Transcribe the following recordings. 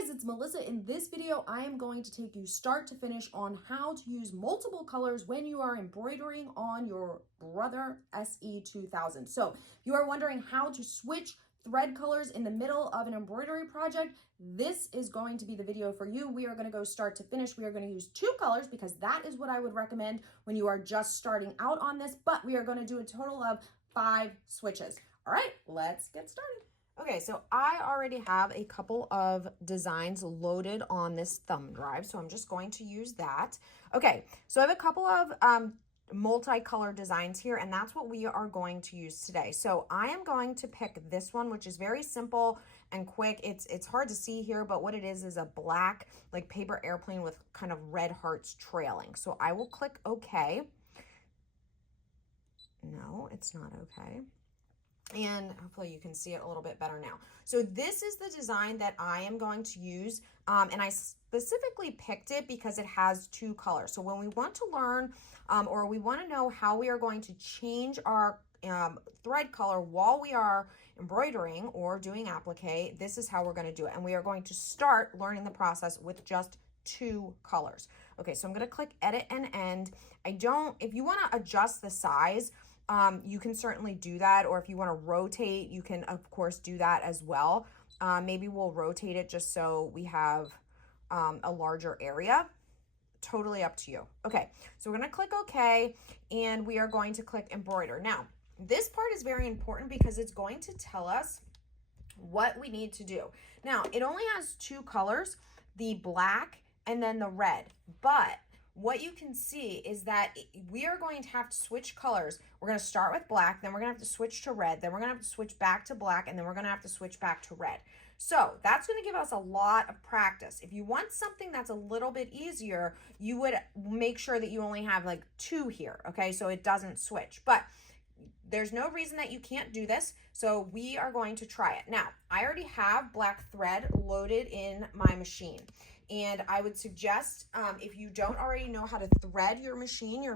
guys, it's Melissa. In this video, I am going to take you start to finish on how to use multiple colors when you are embroidering on your Brother SE2000. So if you are wondering how to switch thread colors in the middle of an embroidery project, this is going to be the video for you. We are going to go start to finish. We are going to use 2 colors because that is what I would recommend when you are just starting out on this, but we are going to do a total of 5 switches. All right, let's get started. Okay, so I already have a couple of designs loaded on this thumb drive, so I'm just going to use that. Okay, so I have a couple of multicolor designs here, and that's what we are going to use today. So I am going to pick this one, which is very simple and quick. It's hard to see here, but what it is a black like paper airplane with kind of red hearts trailing. So I will click OK. No, it's not okay. And hopefully you can see it a little bit better now. So this is the design that I am going to use, and I specifically picked it because it has 2 colors. So when we want to learn or we want to know how we are going to change our thread color while we are embroidering or doing applique, this is how we're going to do it. And we are going to start learning the process with just 2 colors. Okay, so I'm going to click edit and end. If you want to adjust the size, you can certainly do that, or if you want to rotate, you can of course do that as well. Maybe we'll rotate it just so we have a larger area. Totally up to you. Okay, so we're going to click OK, and we are going to click embroider. Now, this part is very important because it's going to tell us what we need to do. Now, it only has 2 colors, the black and then the red, but what you can see is that we are going to have to switch colors. We're going to start with black, then we're going to have to switch to red, then we're going to have to switch back to black, and then we're going to have to switch back to red. So that's going to give us a lot of practice. If you want something that's a little bit easier, you would make sure that you only have like 2 here, okay, so it doesn't switch. But there's no reason that you can't do this, so we are going to try it. Now, I already have black thread loaded in my machine, and I would suggest if you don't already know how to thread your machine,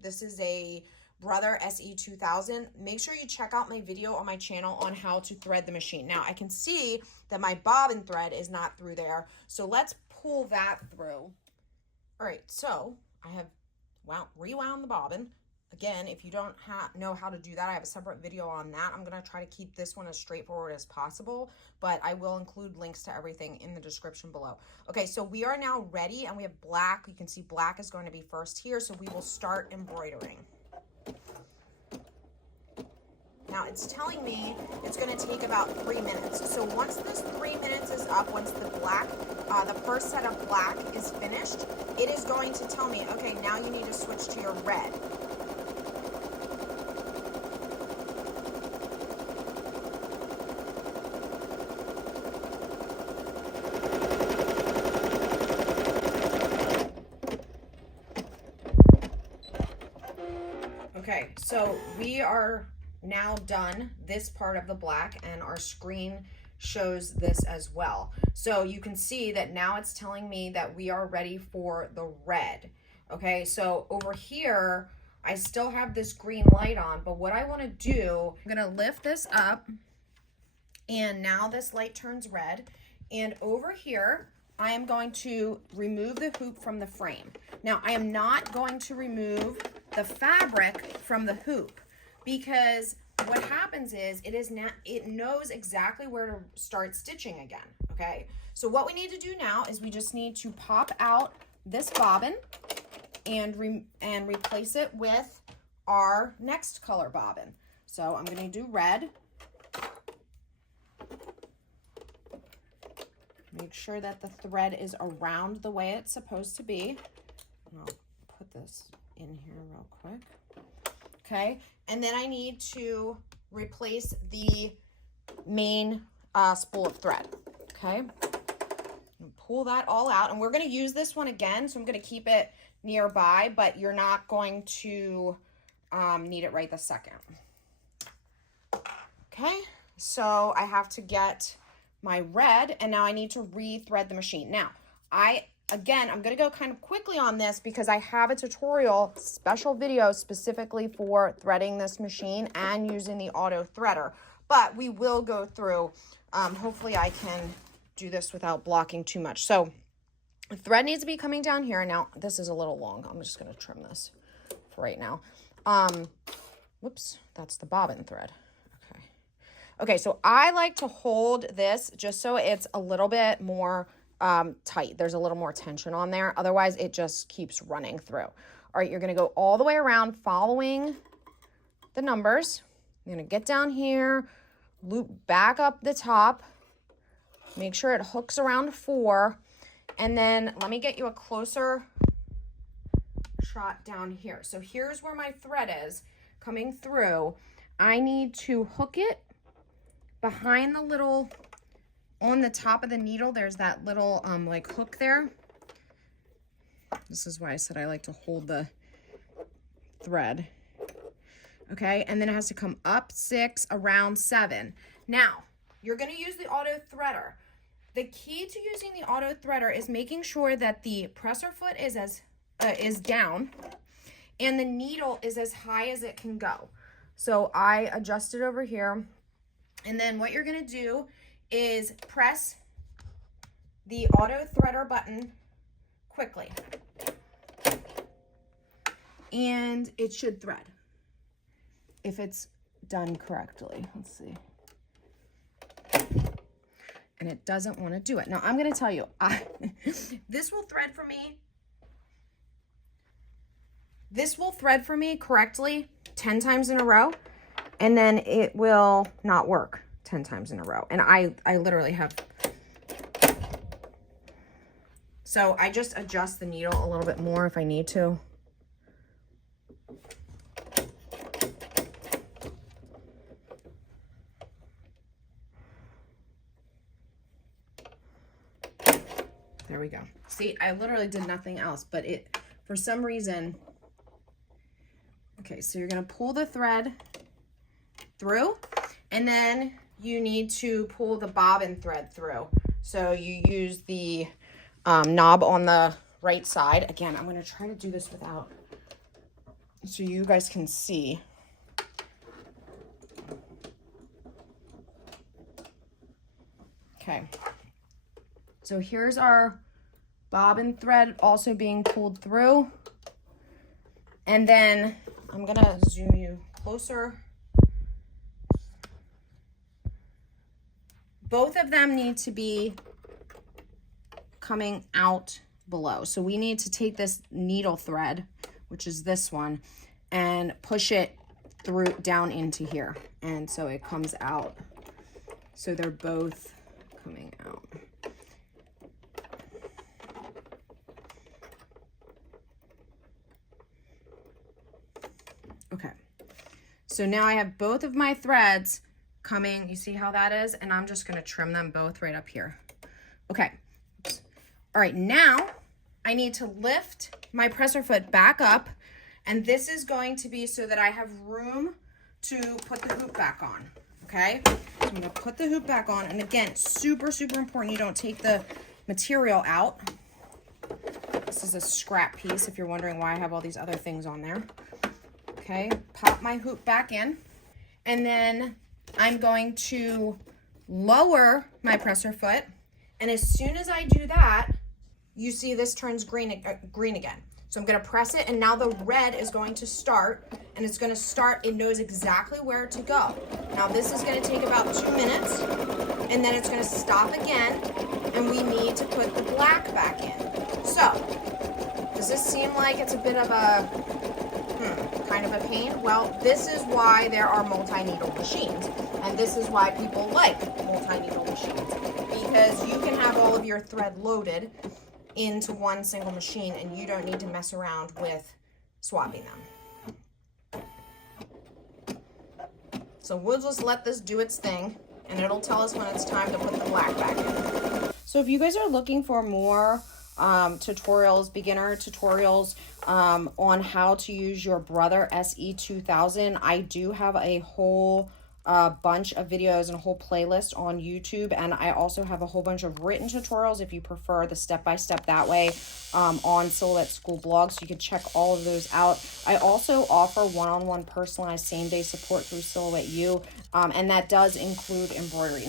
this is a Brother SE2000, make sure you check out my video on my channel on how to thread the machine. Now, I can see that my bobbin thread is not through there, so let's pull that through. All right, so I have rewound the bobbin. Again, if you don't know how to do that, I have a separate video on that. I'm going to try to keep this one as straightforward as possible, but I will include links to everything in the description below. Okay, so we are now ready, and we have black. You can see black is going to be first here, so we will start embroidering. Now, it's telling me it's going to take about 3 minutes. So once this 3 minutes is up, once the black, the first set of black is finished, it is going to tell me, okay, now you need to switch to your red. Okay, so we are now done this part of the black, and our screen shows this as well. So you can see that now it's telling me that we are ready for the red. Okay, so over here, I still have this green light on, but what I want to do, I'm going to lift this up, and now this light turns red. And over here, I am going to remove the hoop from the frame. Now, I am not going to remove the fabric from the hoop, because what happens is it knows exactly where to start stitching again, okay? So what we need to do now is we just need to pop out this bobbin and replace it with our next color bobbin. So I'm going to do red. Make sure that the thread is around the way it's supposed to be. And I'll put this in here real quick. Okay, and then I need to replace the main spool of thread. Okay, pull that all out, and we're going to use this one again, so I'm going to keep it nearby, but you're not going to need it right this second. Okay, so I have to get my red, and now I need to re-thread the machine. Now, Again, I'm going to go kind of quickly on this because I have a tutorial, special video specifically for threading this machine and using the auto threader. But we will go through, hopefully I can do this without blocking too much. So the thread needs to be coming down here. Now, this is a little long. I'm just going to trim this for right now. Whoops, that's the bobbin thread. Okay. Okay, so I like to hold this just so it's a little bit more tight. There's a little more tension on there. Otherwise, it just keeps running through. All right, you're going to go all the way around following the numbers. You're going to get down here, loop back up the top, make sure it hooks around 4, and then let me get you a closer shot down here. So here's where my thread is coming through. I need to hook it behind the little, on the top of the needle, there's that little like hook there. This is why I said I like to hold the thread. Okay, and then it has to come up 6, around 7. Now, you're going to use the auto threader. The key to using the auto threader is making sure that the presser foot is down and the needle is as high as it can go. So I adjust it over here, and then what you're going to do is press the auto threader button quickly, and it should thread if it's done correctly. Let's see. And it doesn't want to do it. Now, I'm going to tell you, this will thread for me. This will thread for me correctly 10 times in a row, and then it will not work 10 times in a row. And I literally have. So I just adjust the needle a little bit more if I need to. There we go. See, I literally did nothing else, but it, for some reason, okay, so you're going to pull the thread through, and then you need to pull the bobbin thread through. So you use the knob on the right side. Again, I'm going to try to do this without, so you guys can see. Okay. So here's our bobbin thread also being pulled through. And then I'm going to zoom you closer. Both of them need to be coming out below. So we need to take this needle thread, which is this one, and push it through down into here. And so it comes out. So they're both coming out. Okay, so now I have both of my threads coming. You see how that is? And I'm just going to trim them both right up here. Okay. All right, now I need to lift my presser foot back up, and this is going to be so that I have room to put the hoop back on. Okay, so I'm going to put the hoop back on, and again, super, super important you don't take the material out. This is a scrap piece if you're wondering why I have all these other things on there. Okay, pop my hoop back in, and then I'm going to lower my presser foot, and as soon as I do that, you see this turns green again. So I'm going to press it, and now the red is going to start, and it's going to start. It knows exactly where to go. Now this is going to take about 2 minutes, and then it's going to stop again, and we need to put the black back in. So does this seem like it's a bit of a kind of a pain? Well, this is why there are multi-needle machines, and this is why people like multi-needle machines, because you can have all of your thread loaded into one single machine, and you don't need to mess around with swapping them. So we'll just let this do its thing, and it'll tell us when it's time to put the black back in. So if you guys are looking for more tutorials, beginner tutorials on how to use your Brother SE2000, I do have a whole bunch of videos and a whole playlist on YouTube, and I also have a whole bunch of written tutorials if you prefer the step-by-step that way on Silhouette School blog, so you can check all of those out. I also offer one-on-one personalized same-day support through Silhouette U, and that does include embroidery.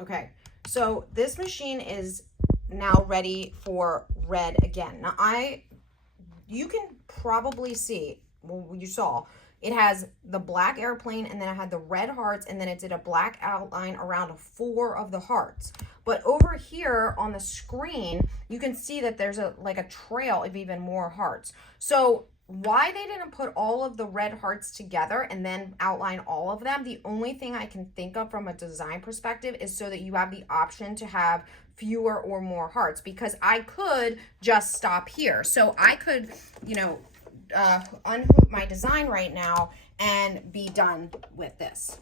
Okay, So this machine is now ready for red again. Now you can probably see, well, you saw, it has the black airplane, and then it had the red hearts, and then it did a black outline around 4 of the hearts. But over here on the screen, you can see that there's like a trail of even more hearts. So why they didn't put all of the red hearts together and then outline all of them, the only thing I can think of from a design perspective is so that you have the option to have fewer or more hearts, because I could just stop here. So I could, you know, unhoop my design right now and be done with this.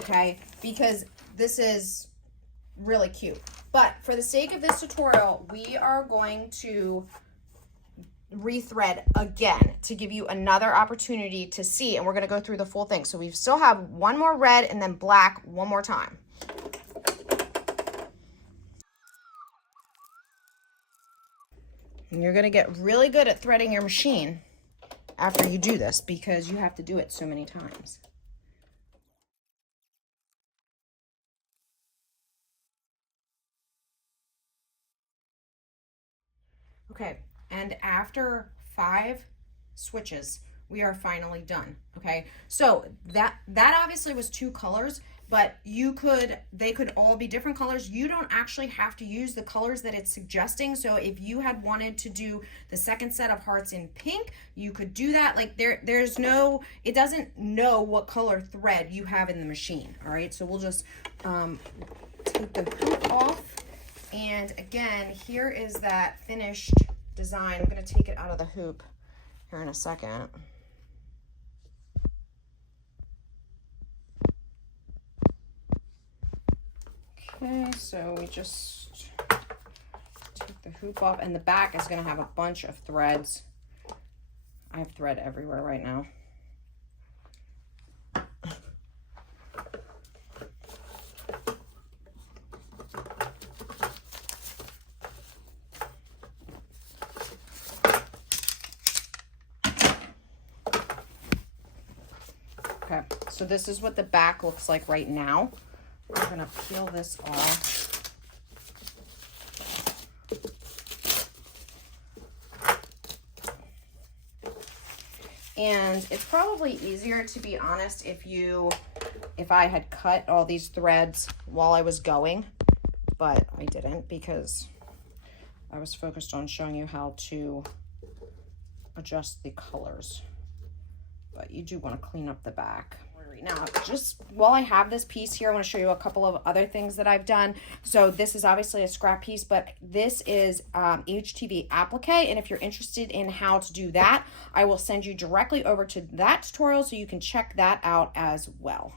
Okay, because this is really cute. But for the sake of this tutorial, we are going to rethread again to give you another opportunity to see, and we're going to go through the full thing. So we still have one more red and then black one more time. And you're going to get really good at threading your machine after you do this, because you have to do it so many times. Okay, and after 5 switches, we are finally done. Okay, so that obviously was 2 colors, but they could all be different colors. You don't actually have to use the colors that it's suggesting. So if you had wanted to do the second set of hearts in pink, you could do that. Like there's no, it doesn't know what color thread you have in the machine. All right, so we'll just take the hoop off. And again, here is that finished design. I'm going to take it out of the hoop here in a second. Okay, so we just take the hoop off, and the back is going to have a bunch of threads. I have thread everywhere right now. Okay, so this is what the back looks like right now. We're going to peel this off. And it's probably easier, to be honest, if I had cut all these threads while I was going, but I didn't, because I was focused on showing you how to adjust the colors. But you do want to clean up the back. Now, just while I have this piece here, I want to show you a couple of other things that I've done. So this is obviously a scrap piece, but this is HTV applique. And if you're interested in how to do that, I will send you directly over to that tutorial so you can check that out as well.